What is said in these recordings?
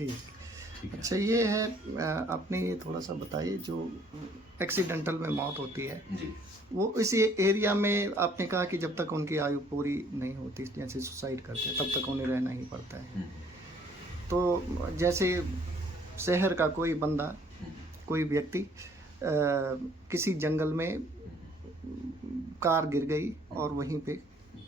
ठीक। ठीक है। अच्छा ये है आपने ये थोड़ा सा बताइए जो एक्सीडेंटल में मौत होती है जी। वो इस एरिया में आपने कहा कि जब तक उनकी आयु पूरी नहीं होती जैसे सुसाइड करते हैं तब तक उन्हें रहना ही पड़ता है। हम्म, तो जैसे शहर का कोई बंदा हम्म, कोई व्यक्ति किसी जंगल में कार गिर गई और वहीं पे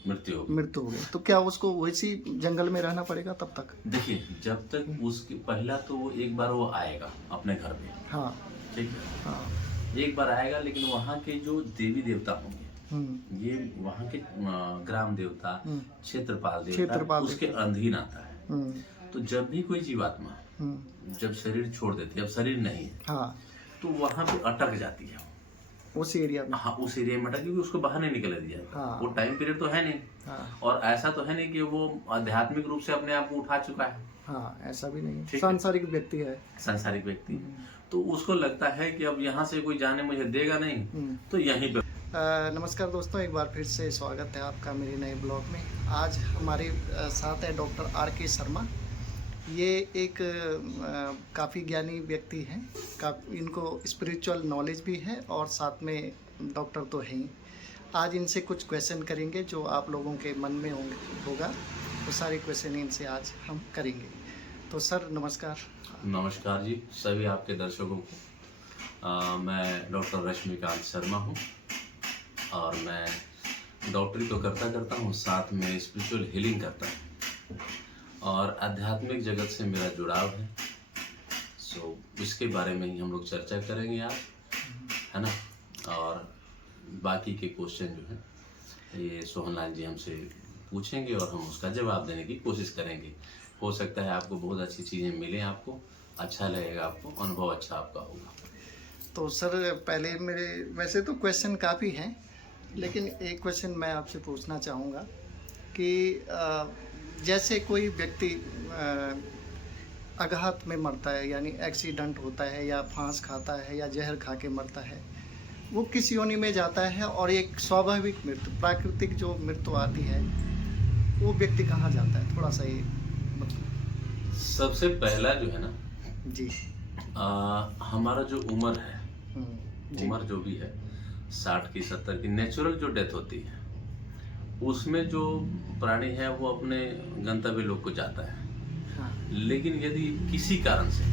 मृत्यु होगी। मृत्यु हो गई तो क्या उसको वैसी जंगल में रहना पड़ेगा तब तक? देखिए, जब तक उसकी पहला तो वो एक बार वो आएगा अपने घर पे। हाँ ठीक है। हाँ। एक बार आएगा, लेकिन वहाँ के जो देवी देवता होंगे, ये वहाँ के ग्राम देवता, क्षेत्रपाल देवता उसके अधीन आता है। तो जब भी कोई जीवात्मा जब शरीर छोड़ देती है, अब शरीर नहीं है, हाँ तो वहाँ पे अटक जाती है उस एरिया में। हाँ, उस एरिया में अटक, क्योंकि उसको बाहर नहीं निकलने दिया जाता। हाँ। वो टाइम पीरियड तो है नहीं। हाँ और ऐसा तो है नहीं कि वो आध्यात्मिक रूप से अपने आप को उठा चुका है। हाँ ऐसा भी नहीं है, ठीक है। सांसारिक व्यक्ति है। सांसारिक व्यक्ति है। तो उसको लगता है कि अब यहाँ से कोई जाने मुझे देगा नहीं, तो यहीं पे। नमस्कार दोस्तों, एक बार फिर से स्वागत है आपका मेरे नए ब्लॉग में। आज हमारे साथ है डॉक्टर आर.के. शर्मा। ये एक काफ़ी ज्ञानी व्यक्ति हैं, इनको स्पिरिचुअल नॉलेज भी है और साथ में डॉक्टर तो हैं ही। आज इनसे कुछ क्वेश्चन करेंगे जो आप लोगों के मन में होगा, तो सारे क्वेश्चन इनसे आज हम करेंगे। तो सर नमस्कार। नमस्कार जी सभी आपके दर्शकों को। मैं डॉक्टर रश्मिकांत शर्मा हूँ और मैं डॉक्टरी तो करता हूँ, साथ में स्पिरिचुअल हीलिंग करता हूँ और आध्यात्मिक जगत से मेरा जुड़ाव है। सो इसके बारे में ही हम लोग चर्चा करेंगे आज, है ना। और बाकी के क्वेश्चन जो है ये सोहनलाल जी हमसे पूछेंगे और हम उसका जवाब देने की कोशिश करेंगे। हो सकता है आपको बहुत अच्छी चीज़ें मिलें, आपको अच्छा लगेगा, आपको अनुभव अच्छा आपका होगा। तो सर पहले मेरे वैसे तो क्वेश्चन काफ़ी हैं, लेकिन एक क्वेश्चन मैं आपसे पूछना चाहूँगा कि जैसे कोई व्यक्ति आघात में मरता है, यानी एक्सीडेंट होता है या फांस खाता है या जहर खा के मरता है, वो किस योनि में जाता है और एक स्वाभाविक मृत्यु, प्राकृतिक जो मृत्यु आती है, वो व्यक्ति कहाँ जाता है? थोड़ा सा ये मतलब। सबसे पहला जो है ना जी हमारा जो उम्र है, जी। उम्र जो भी है 60 की 70 की नेचुरल जो डेथ होती है, उसमें जो प्राणी है वो अपने गंतव्य लोक को जाता है। हाँ। लेकिन यदि किसी कारण से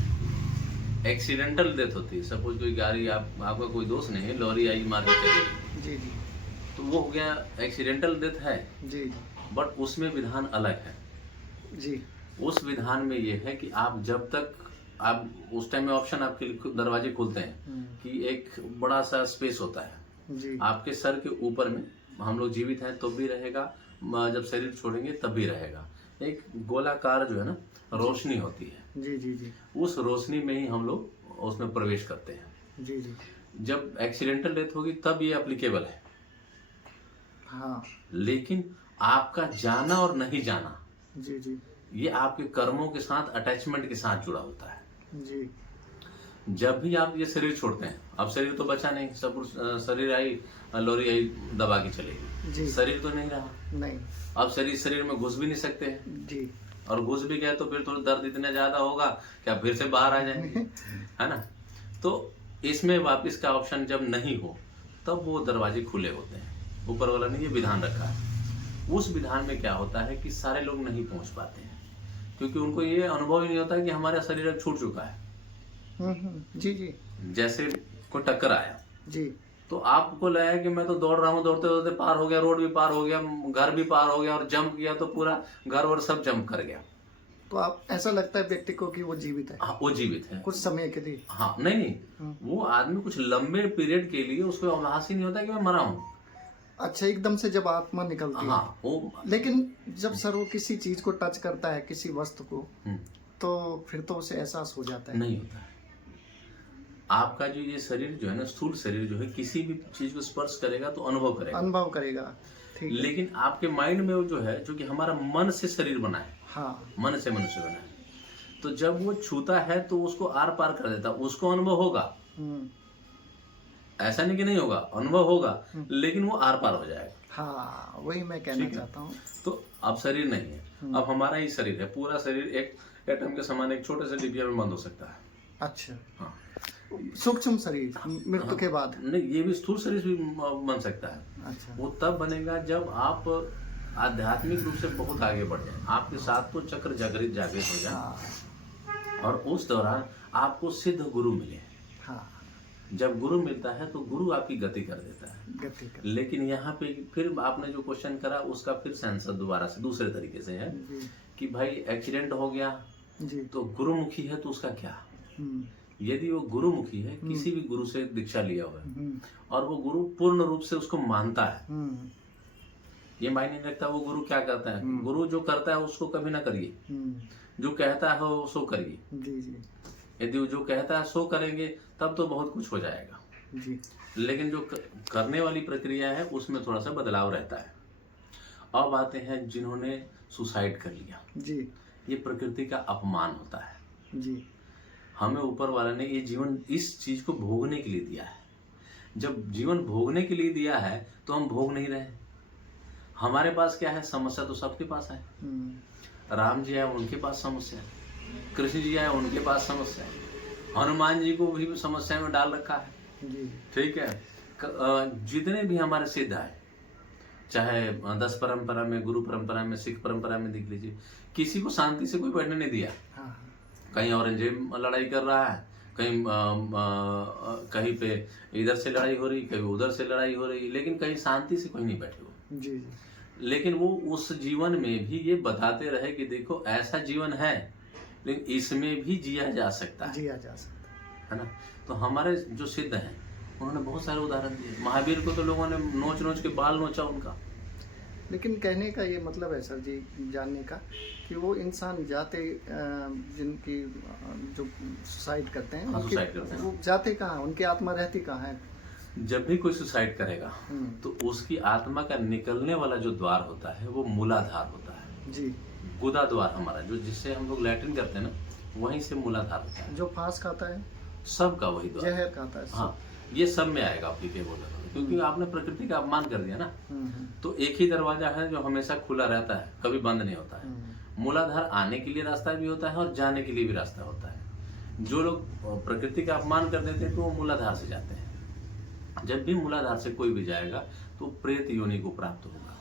एक्सीडेंटल डेथ होती है, सपोज कोई गाड़ी आपका कोई दोष नहीं है, लॉरी आई मार के चली गई, जी जी तो वो हो गया एक्सीडेंटल डेथ है। जी बट उसमें विधान अलग है जी। उस विधान में ये है कि आप जब तक आप उस टाइम में ऑप्शन आपके लिए दरवाजे खुलते हैं कि एक बड़ा सा स्पेस होता है जी। आपके सर के ऊपर में, हम लोग जीवित हैं तो भी रहेगा, जब शरीर छोड़ेंगे तब भी रहेगा। एक गोलाकार जो है ना रोशनी होती है, जी जी जी उस रोशनी में ही हम लोग उसमें प्रवेश करते हैं। जी जी। जब एक्सीडेंटल डेथ होगी तब ये एप्लीकेबल है। हाँ। लेकिन आपका जाना और नहीं जाना जी जी ये आपके कर्मों के साथ, अटैचमेंट के साथ जुड़ा होता है। जी जब भी आप ये शरीर छोड़ते हैं, अब शरीर तो बचा नहीं, सब शरीर आई, लॉरी आई दबा के चलेगी, जी। शरीर तो नहीं रहा। नहीं। अब शरीर में घुस भी नहीं सकते हैं, जी। और घुस भी गए तो फिर थोड़ा दर्द इतना ज्यादा होगा क्या फिर से बाहर आ जाएंगे, है ना। तो इसमें वापस का ऑप्शन जब नहीं हो तब वो दरवाजे खुले होते हैं। ऊपर वाला ने ये विधान रखा है। उस विधान में क्या होता है कि सारे लोग नहीं पहुंच पाते हैं, क्योंकि उनको ये अनुभव ही नहीं होता कि हमारा शरीर अब छूट चुका है। जी जी। जैसे कोई टक्कर आया जी। तो आपको लगा कि मैं तो दौड़ रहा हूँ, दौड़ते दौड़ते पार हो गया, रोड भी पार हो गया, घर भी पार हो गया, और जंप किया तो पूरा घर और सब जंप कर गया। तो आप ऐसा लगता है व्यक्ति को कि वो जीवित है? हाँ, वो जीवित है कुछ समय के लिए। हाँ, नहीं वो आदमी कुछ लंबे पीरियड के लिए उसको आभास ही नहीं होता कि मैं मरा हूँ। अच्छा, एकदम से जब आत्मा निकलती है। हाँ, वो लेकिन जब सर वो किसी चीज को टच करता है, किसी वस्तु को, तो फिर तो उसे एहसास हो जाता है? नहीं होता है। आपका जो ये शरीर जो है ना, स्थूल शरीर जो है, किसी भी चीज को स्पर्श करेगा तो अनुभव करेगा। ठीक है। लेकिन आपके माइंड में वो जो है, जो कि हमारा मन से शरीर बना है, हाँ। मन से मनुष्य बना है, तो जब वो छूता है तो उसको आर पार कर देता, उसको अनुभव होगा। ऐसा नहीं कि नहीं होगा, अनुभव होगा, लेकिन वो आर पार हो जाएगा। हाँ, वही मैं कहना चाहता हूँ। तो अब शरीर नहीं है, अब हमारा ही शरीर है, पूरा शरीर एटम के समान एक छोटे से डिबिया में बंद हो सकता है। अच्छा, हाँ सूक्ष्म शरीर मृत्यु के बाद। नहीं, ये भी स्थूल शरीर भी बन सकता है। अच्छा, वो तब बनेगा जब आप आध्यात्मिक रूप से बहुत आगे बढ़ जाए, आपके सातों चक्र जागृत हो जाए, हाँ और उस दौरान आपको सिद्ध गुरु मिले। हाँ, जब गुरु मिलता है तो गुरु आपकी गति कर देता है। गति कर। लेकिन यहाँ पे फिर आपने जो क्वेश्चन करा उसका फिर से आंसर दोबारा से दूसरे तरीके से है जी कि भाई एक्सीडेंट हो गया जी। तो गुरुमुखी है तो उसका क्या। हम्म, यदि वो गुरुमुखी है, किसी भी गुरु से दीक्षा लिया हुआ है हम्म, और वो गुरु पूर्ण रूप से उसको मानता है, हम्म, ये मायने नहीं रखता वो गुरु क्या करता है। गुरु जो करता है उसको कभी ना करिए, हम्म, जो कहता है वो सो करिए। जी जी यदि वो जो कहता है सो करेंगे तब तो बहुत कुछ हो जाएगा। जी। लेकिन जो करने वाली प्रक्रिया है उसमें थोड़ा सा बदलाव रहता है। अब आते हैं जिन्होंने सुसाइड कर लिया, जी ये प्रकृति का अपमान होता है। जी। हमें ऊपर वाला ने ये जीवन इस चीज को भोगने के लिए दिया है। जब जीवन भोगने के लिए दिया है तो हम भोग नहीं रहे। हमारे पास क्या है, समस्या तो सबके पास है। राम जी आए उनके पास समस्या है, कृष्ण जी आए उनके पास समस्या है, हनुमान जी को भी समस्या में डाल रखा है जी। ठीक है। जितने भी हमारे सिद्ध आए, चाहे 10 परंपरा में, गुरु परंपरा में, सिख परंपरा में देख लीजिए, किसी को शांति से कोई बैठने नहीं दिया। हाँ कहीं औरंगजेब लड़ाई कर रहा है, कहीं कहीं पे इधर से लड़ाई हो रही, कहीं उधर से लड़ाई हो रही, लेकिन कहीं शांति से कोई नहीं बैठे हुए। जी जी। लेकिन वो उस जीवन में भी ये बताते रहे कि देखो ऐसा जीवन है, लेकिन इसमें भी जिया जा सकता है, जिया जा सकता है ना। तो हमारे जो सिद्ध हैं उन्होंने बहुत सारे उदाहरण दिए। महावीर को तो लोगों ने नोच नोच के बाल नोचा उनका। लेकिन कहने का ये मतलब है सर जी, जानने का, कि वो इंसान जाते जिनकी जो सुसाइड करते हैं, हाँ, उनकी- सुसाइड करते हैं। वो जाते कहाँ हैं? उनकी आत्मा रहती कहाँ है? जब भी कोई सुसाइड करेगा तो उसकी आत्मा का निकलने वाला जो द्वार होता है वो मूलाधार होता है जी। गुदा द्वार हमारा, जो जिससे हम लोग लैट्रिन करते हैं ना, वहीं से मूलाधार होता है। जो फांस खाता है, सबका वही द्वार। जहर खाता है। हाँ, ये सब में आएगा अप्लीकेबल, क्योंकि आपने प्रकृति का अपमान कर दिया ना। तो एक ही दरवाजा है जो हमेशा खुला रहता है, कभी बंद नहीं होता है। मूलाधार आने के लिए रास्ता भी होता है और जाने के लिए भी रास्ता होता है। जो लोग प्रकृति का अपमान कर देते हैं तो वो मूलाधार से जाते हैं। जब भी मूलाधार से कोई भी जाएगा तो प्रेत योनि को प्राप्त होगा,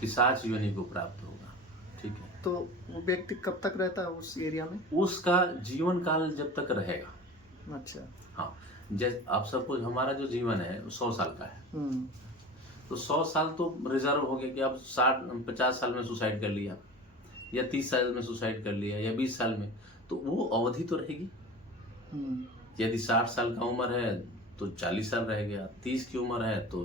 पिशाच योनि को प्राप्त होगा, ठीक है। तो वो व्यक्ति कब तक रहता है उस एरिया में? उसका जीवन काल जब तक रहेगा। अच्छा। हाँ, जैसे आप सपोज हमारा जो जीवन है 100 साल का है, तो 100 साल तो रिजर्व हो गया कि आप 60-50 साल में सुसाइड कर लिया, या 30 साल में सुसाइड कर लिया, या 20 साल में, तो वो अवधि तो रहेगी। यदि 60 साल का उम्र है तो 40 साल रह गया, 30 की उम्र है तो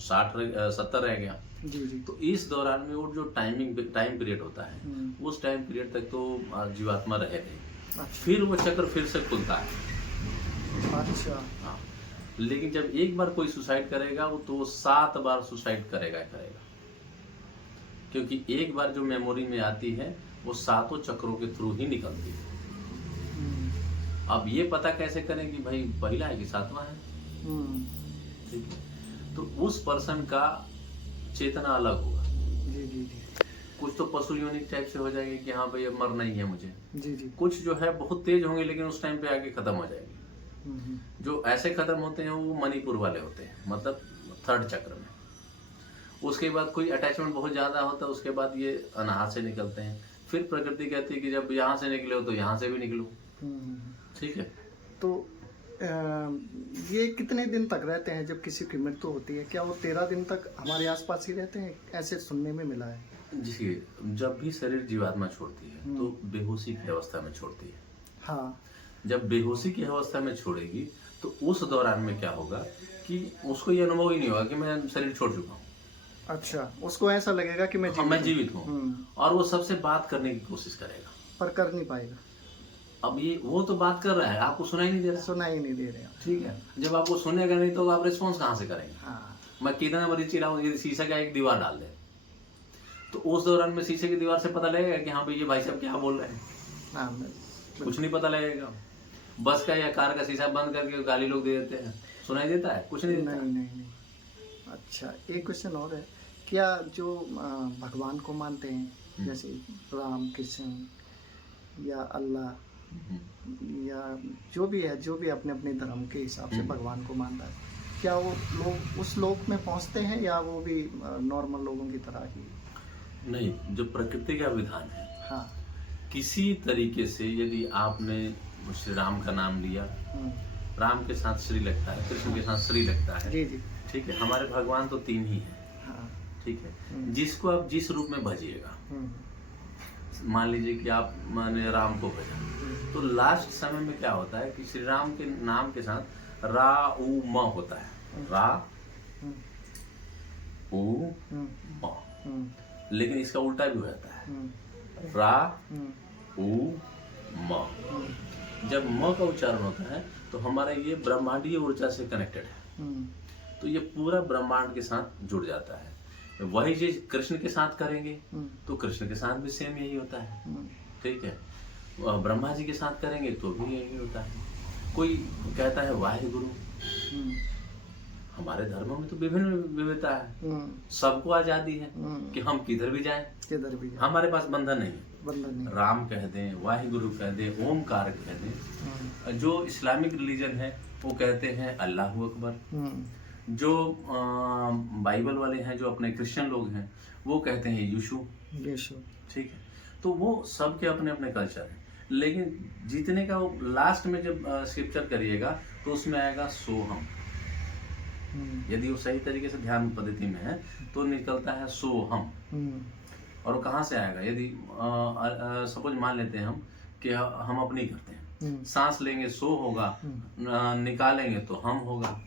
70 रह गया। जी जी। तो इस दौरान में वो जो टाइम पीरियड होता है, उस टाइम पीरियड तक तो जीवात्मा रहेगी। फिर वो चक्र फिर से खुलता है। अच्छा। हाँ, लेकिन जब एक बार कोई सुसाइड करेगा वो तो 7 बार सुसाइड करेगा, क्योंकि एक बार जो मेमोरी में आती है वो 7 चक्रों के थ्रू ही निकलती है। अब ये पता कैसे करें कि भाई पहला है कि 7वां है, ठीक है। तो उस पर्सन का चेतना अलग होगा। जी जी जी। कुछ तो पशु यूनिक टाइप से हो जाएंगे कि हाँ भाई अब मरना ही है मुझे। जी जी। कुछ जो है बहुत तेज होंगे लेकिन उस टाइम पे आके खत्म हो जाएंगे। जो ऐसे खत्म होते हैं वो मणिपुर वाले होते हैं, मतलब 3rd चक्र में। उसके बाद कोई अटैचमेंट बहुत ज्यादा होता है, उसके बाद ये अनाहत से निकलते हैं। फिर प्रकृति कहती है कि जब यहाँ से निकले हो तो यहाँ से भी निकलो, ठीक है। तो ये कितने दिन तक रहते हैं जब किसी की मृत्यु होती है? क्या वो 13 दिन तक हमारे आसपास ही रहते हैं? ऐसे सुनने में मिला है। जी, जब भी शरीर जीवात्मा छोड़ती है तो बेहोशी की अवस्था में छोड़ती है। हाँ। जब बेहोशी की अवस्था में छोड़ेगी तो उस दौरान में क्या होगा कि उसको ये अनुभव ही नहीं होगा कि मैं शरीर छोड़ चुका हूँ। अच्छा, उसको ऐसा लगेगा कि मैं जीवित हूँ, और वो सबसे बात करने की कोशिश करेगा, पर कर नहीं पाएगा। अब ये वो तो बात कर रहा है, आपको सुनाई नहीं दे रहा, सुनाई नहीं दे रहे हैं। ठीक है। जब आपको सुनेगा नहीं तो आप रिस्पॉन्स कहाँ से करेंगे? हाँ। मैं कितना बड़ी चिल्लाऊं, यदि शीशा का एक दीवार डाल दे तो उस दौरान में शीशे की दीवार से पता लगेगा कि हाँ भाई ये भाई साहब क्या बोल रहे हैं? हाँ, कुछ नहीं पता लगेगा। बस का या कार का शीशा बंद करके गाली लोग दे देते हैं, सुनाई देता है? कुछ नहीं देता। नहीं। अच्छा, एक क्वेश्चन और है, क्या जो भगवान को मानते हैं, जैसे राम कृष्ण, या अल्लाह या जो भी है, जो भी अपने अपने धर्म के हिसाब से भगवान को मानता है, क्या वो लोग उस लोक में पहुंचते हैं या वो भी नॉर्मल लोगों की तरह ही? नहीं, जो प्रकृति का विधान है, हाँ। किसी तरीके से यदि आपने श्री राम का नाम लिया, राम के साथ श्री लगता है, कृष्ण के साथ श्री लगता है, जी जी। ठीक है। हमारे भगवान तो 3 ही है, हाँ। ठीक है। जिसको आप जिस रूप में भजिएगा, मान लीजिए कि आप माने राम को भजा, तो लास्ट समय में क्या होता है कि श्री राम के नाम के साथ रा उ म होता है, रा उ म, लेकिन इसका उल्टा भी हो जाता है, रा उ म। जब म का उच्चारण होता है तो हमारा ये ब्रह्मांडीय ऊर्जा से कनेक्टेड है, तो ये पूरा ब्रह्मांड के साथ जुड़ जाता है। वही चीज कृष्ण के साथ करेंगे तो कृष्ण के साथ भी सेम यही होता है, ठीक है। ब्रह्मा जी के साथ करेंगे तो भी यही होता है। कोई कहता है वाहे गुरु, हमारे धर्मों में तो विभिन्न विविधता है, सबको आजादी है कि हम किधर भी जाएं, हमारे पास बंधन नहीं है। राम कह दें, वाहे गुरु कह दें, ओमकार कह दें। जो इस्लामिक रिलीजन है वो कहते हैं अल्लाह अकबर। जो बाइबल वाले हैं, जो अपने क्रिश्चियन लोग हैं, वो कहते हैं यीशु, ठीक है। तो वो सब के अपने अपने कल्चर हैं, लेकिन जीतने का वो लास्ट में जब स्क्रिप्चर करिएगा तो उसमें आएगा सोहम। यदि वो सही तरीके से ध्यान पद्धति में है तो निकलता है सोहम। और वो कहाँ से आएगा? यदि सपोज मान लेते हैं हम कि हम अपनी करते हैं, सांस लेंगे सो होगा, निकालेंगे तो हम होगा।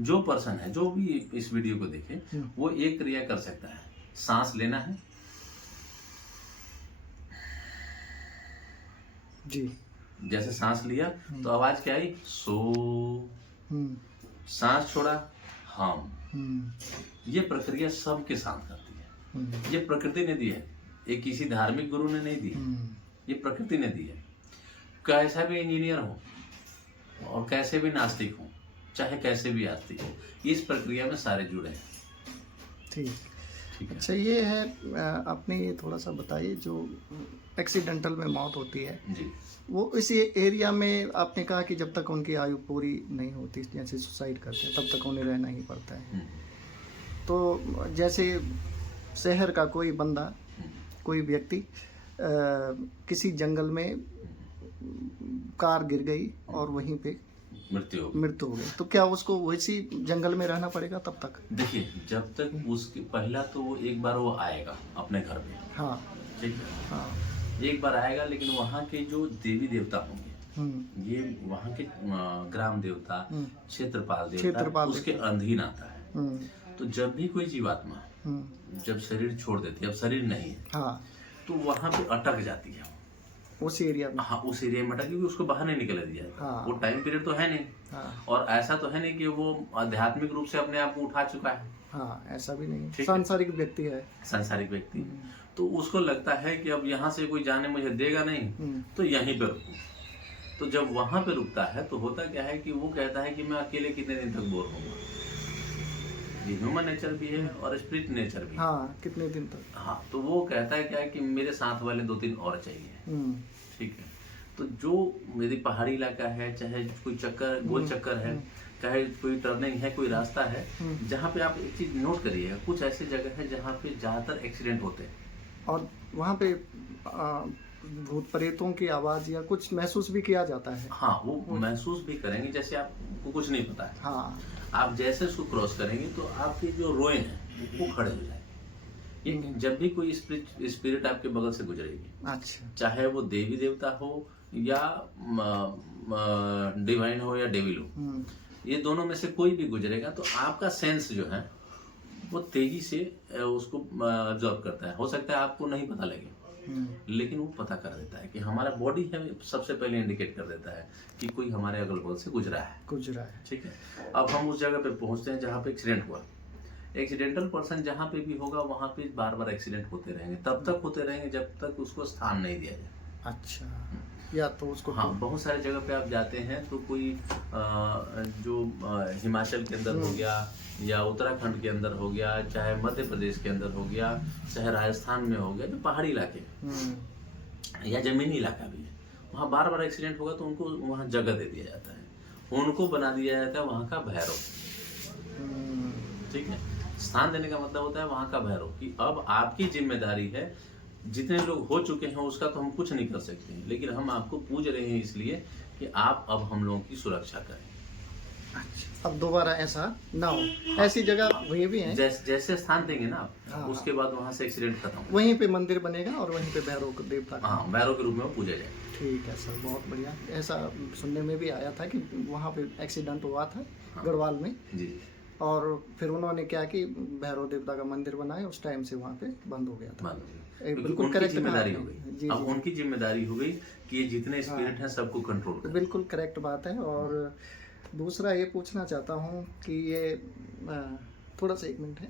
जो पर्सन है, जो भी इस वीडियो को देखे, वो एक क्रिया कर सकता है। सांस लेना है जी, जैसे सांस लिया तो आवाज क्या आई? सो। सांस छोड़ा हम। ये प्रक्रिया सबके साथ करती है। ये प्रकृति ने दी है, ये किसी धार्मिक गुरु ने नहीं दी है, ये प्रकृति ने दी है। कैसा भी इंजीनियर हो और कैसे भी नास्तिक हो, चाहे कैसे भी आस्तिक हो, इस प्रक्रिया में सारे जुड़े हैं। ठीक है। अच्छा, ये है आपने ये थोड़ा सा बताइए, जो एक्सीडेंटल में मौत होती है जी, वो इसी एरिया में आपने कहा कि जब तक उनकी आयु पूरी नहीं होती, जैसे सुसाइड करते हैं, तब तक उन्हें रहना ही पड़ता है। तो जैसे शहर का कोई बंदा, कोई व्यक्ति किसी जंगल में कार गिर गई और वहीं पे मृत्यु हो गई, तो क्या उसको वैसी जंगल में रहना पड़ेगा तब तक? देखिए, जब तक उसकी पहला तो वो एक बार वो आएगा अपने घर में, हाँ ठीक है, हाँ एक बार आएगा, लेकिन वहाँ के जो देवी देवता होंगे, ये वहाँ के ग्राम देवता, क्षेत्रपाल देवता उसके अधीन आता है। तो जब भी कोई जीवात्मा जब शरीर छोड़ देती है, अब शरीर नहीं है, हाँ, तो वहाँ पे अटक जाती है उस एरिया में। हाँ, उस एरिया में अटक, क्योंकि उसको बाहर नहीं निकल दिया है। हाँ, वो टाइम पीरियड तो है नहीं। हाँ, और ऐसा तो है नहीं कि वो आध्यात्मिक रूप से अपने आप को उठा चुका है। हाँ, ऐसा भी नहीं, सांसारिक व्यक्ति है, सांसारिक व्यक्ति। तो उसको लगता है कि अब यहाँ से कोई जाने मुझे देगा नहीं, तो यहीं पे रुकूं। तो जब वहां पे रुकता है तो होता क्या है कि वो कहता है कि मैं अकेले कितने दिन तक बोर होऊंगा। ये ह्यूमन नेचर भी है और स्पिरिट नेचर भी। हाँ, कितने दिन तक। हाँ, तो वो कहता है क्या है कि मेरे साथ वाले 2-3 और चाहिए। ठीक है। तो जो यदि पहाड़ी इलाका है, चाहे कोई चक्कर, गोल चक्कर है, चाहे कोई टर्निंग है, कोई रास्ता है, जहाँ पे आप एक चीज नोट करिएगा, कुछ ऐसी जगह है जहाँ पे ज्यादातर एक्सीडेंट होते हैं और वहाँ पे भूत प्रेतों की आवाज या कुछ महसूस भी किया जाता है। हाँ, वो महसूस भी करेंगे, जैसे आपको कुछ नहीं पता है। हाँ, आप जैसे उसको क्रॉस करेंगे तो आपकी जो रोए हैं वो खड़े हो जाएंगे। ये जब भी कोई स्पिरिट आपके बगल से गुजरेगी, अच्छा, चाहे वो देवी देवता हो या डिवाइन हो या डेविल हो, ये दोनों में से कोई भी गुजरेगा तो आपका सेंस जो है वो तेजी से उसको ऑब्जर्व करता है। हो सकता है आपको नहीं पता लगे, लेकिन वो पता कर देता है कि हमारा बॉडी है, सबसे पहले इंडिकेट कर देता है कि कोई हमारे अगल बगल से गुजरा है। ठीक है। अब हम उस जगह पे पहुंचते हैं जहाँ पे एक्सीडेंट हुआ। एक्सीडेंटल पर्सन जहाँ पे भी होगा वहाँ पे बार बार एक्सीडेंट होते रहेंगे, तब तक होते रहेंगे जब तक उसको स्थान नहीं दिया जाए। अच्छा, या तो उसको, हाँ, बहुत सारे जगह पे आप जाते हैं तो कोई जो हिमाचल के अंदर हो गया या उत्तराखंड के अंदर हो गया, चाहे मध्य प्रदेश के अंदर हो गया, चाहे राजस्थान में हो गया, जो पहाड़ी इलाके, या ज़मीनी इलाका भी है, वहाँ बार बार एक्सीडेंट होगा तो उनको वहाँ जगह दे दिया जाता है, उनको बना दिया जाता है वहाँ का भैरव। ठीक है, स्थान देने का मतलब होता है वहाँ का भैरव, कि अब आपकी जिम्मेदारी है, जितने लोग हो चुके हैं उसका तो हम कुछ नहीं कर सकते हैं, लेकिन हम आपको पूज रहे हैं इसलिए कि आप अब हम लोगों की सुरक्षा करें। अच्छा, अब दोबारा ऐसा ना हो। ऐसी जगह वहीं भी है, जैसे स्थान देंगे ना आप, हाँ, उसके बाद वहाँ से एक्सीडेंट खत्म हो, वहीं पे मंदिर बनेगा और वहीं पे भैरव को देवता का। हाँ, भैरव के रूप में वो पूजा जाए। ठीक है सर, बहुत बढ़िया। ऐसा सुनने में भी आया था कि वहाँ पे एक्सीडेंट हुआ था हाँ। गढ़वाल में, जी, और फिर उन्होंने क्या कि भैरव देवता का मंदिर बनाया, उस टाइम से वहाँ पे बंद हो गया था। मान लीजिए, बिल्कुल क्योंकि उनकी करेक्ट जिम्मेदारी कहा हो आपने। गई। जी अब जी, उनकी जिम्मेदारी हो गई कि ये जितने स्पिरिट हैं सबको कंट्रोल करें। बिल्कुल करेक्ट बात है। और दूसरा ये पूछना चाहता हूँ कि ये थोड़ा सा 1 मिनट है।